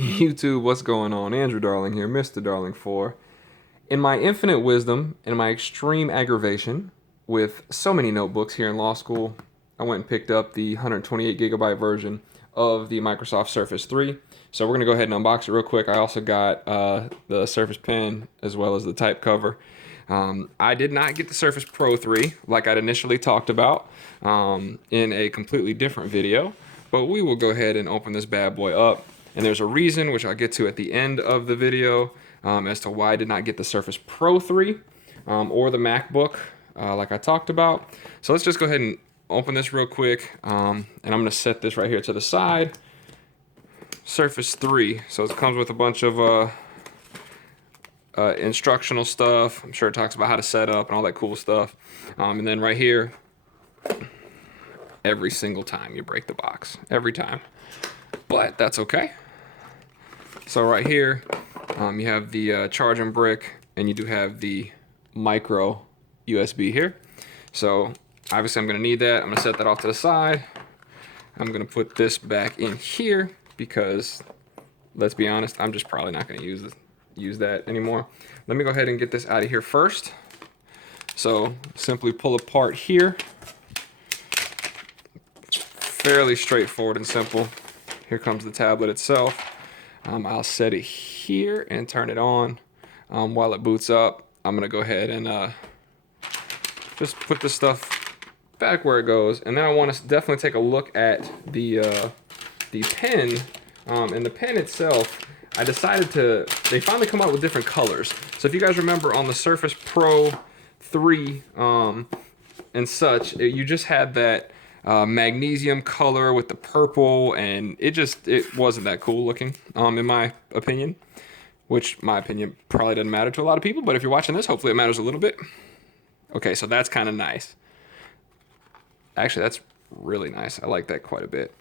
YouTube, what's going on? Andrew Darling here, Mr. Darling 4. In my infinite wisdom and my extreme aggravation with so many notebooks here in law school, I went and picked up the 128 gigabyte version of the Microsoft Surface 3. So we're going to go ahead and unbox it real quick. I also got the Surface Pen as well as the type cover. I did not get the Surface Pro 3 like I'd initially talked about in a completely different video, but we will go ahead and open this bad boy up. And there's a reason, which I'll get to at the end of the video, as to why I did not get the Surface Pro 3 or the MacBook like I talked about. So let's just go ahead and open this real quick, and I'm going to set this right here to the side. Surface 3, so it comes with a bunch of instructional stuff. I'm sure it talks about how to set up and all that cool stuff. And then right here, every single time you break the box, every time. But that's okay. So right here, you have the charging brick, and you do have the micro USB here. So obviously I'm gonna need that. I'm gonna set that off to the side. I'm gonna put this back in here because, let's be honest, I'm just probably not gonna use that anymore. Let me go ahead and get this out of here first. So simply pull apart here. Fairly straightforward and simple. Here comes the tablet itself. I'll set it here and turn it on. While it boots up, I'm gonna go ahead and just put this stuff back where it goes. And then I want to definitely take a look at the pen. And the pen itself, I decided they finally come out with different colors. So if you guys remember on the Surface Pro 3 and such, you just had that magnesium color with the purple, and it wasn't that cool looking, in my opinion, which my opinion probably doesn't matter to a lot of people, but if you're watching this, hopefully it matters a little bit. Okay, so that's kind of nice. Actually, that's really nice. I like that quite a bit.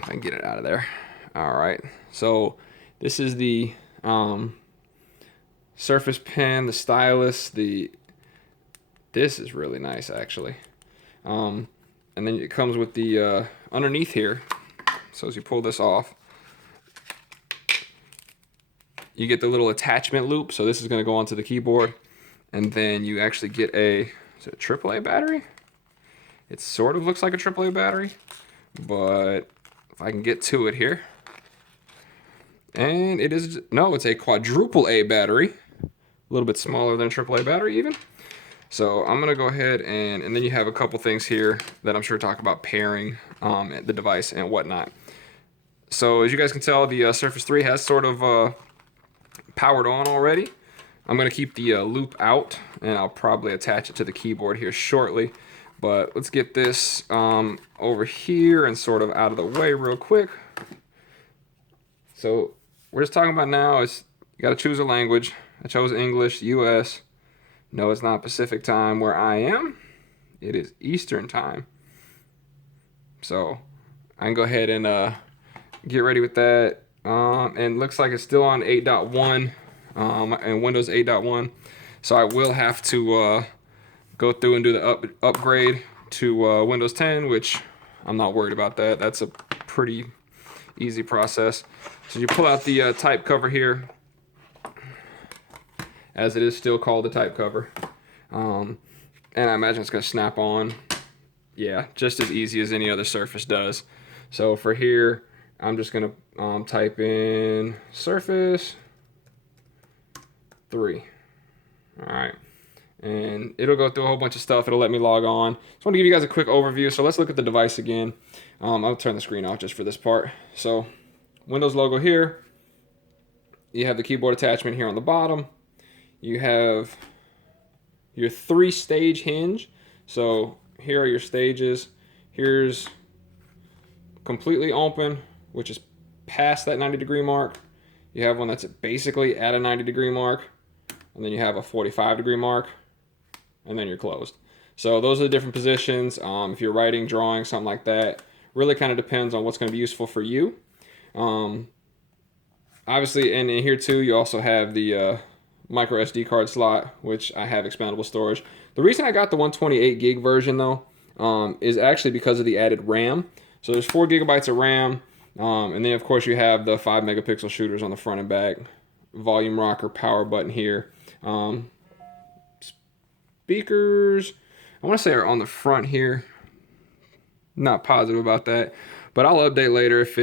If I can get it out of there. All right, so this is the Surface Pen, the stylus. This is really nice, actually. And then it comes with the underneath here. So as you pull this off, you get the little attachment loop. So this is going to go onto the keyboard, and then you actually get is it a AAA battery? It sort of looks like a AAA battery, but if I can get to it here, and it's a quadruple A battery, a little bit smaller than a AAA battery even. So I'm gonna go ahead and then you have a couple things here that I'm sure talk about pairing the device and whatnot. So as you guys can tell, the Surface 3 has sort of powered on already. I'm gonna keep the loop out, and I'll probably attach it to the keyboard here shortly. But let's get this over here and sort of out of the way real quick. So we're just talking about now is you gotta choose a language. I chose English, US. No, it's not Pacific time where I am. It is Eastern time. So I can go ahead and get ready with that. And looks like it's still on 8.1 and Windows 8.1. So I will have to go through and do the upgrade to Windows 10, which I'm not worried about that. That's a pretty easy process. So you pull out the type cover here, as it is still called the type cover. And I imagine it's gonna snap on. Yeah, just as easy as any other Surface does. So for here, I'm just gonna type in Surface 3. All right, and it'll go through a whole bunch of stuff. It'll let me log on. Just want to give you guys a quick overview. So let's look at the device again. I'll turn the screen off just for this part. So Windows logo here. You have the keyboard attachment here on the bottom. You have your 3-stage hinge. So here are your stages. Here's completely open, which is past that 90-degree mark. You have one that's basically at a 90-degree mark, and then you have a 45-degree mark, and then you're closed. So those are the different positions. If you're writing, drawing, something like that, really kind of depends on what's going to be useful for you. Obviously, and in here too, you also have the micro SD card slot, which I have expandable storage. The reason I got the 128 gig version though is actually because of the added RAM. So there's 4 gigabytes of RAM. And then of course you have the 5 megapixel shooters on the front and back, volume rocker, power button here. Speakers, I want to say are on the front here. Not positive about that, but I'll update later if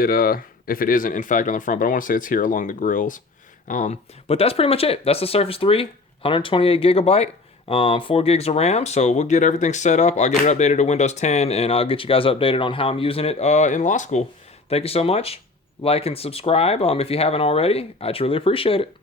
it isn't in fact on the front. But I want to say it's here along the grills. But that's pretty much it. That's the Surface 3, 128 gigabyte, 4 gigs of RAM. So we'll get everything set up. I'll get it updated to Windows 10, and I'll get you guys updated on how I'm using it in law school. Thank you so much. Like and subscribe if you haven't already. I truly appreciate it.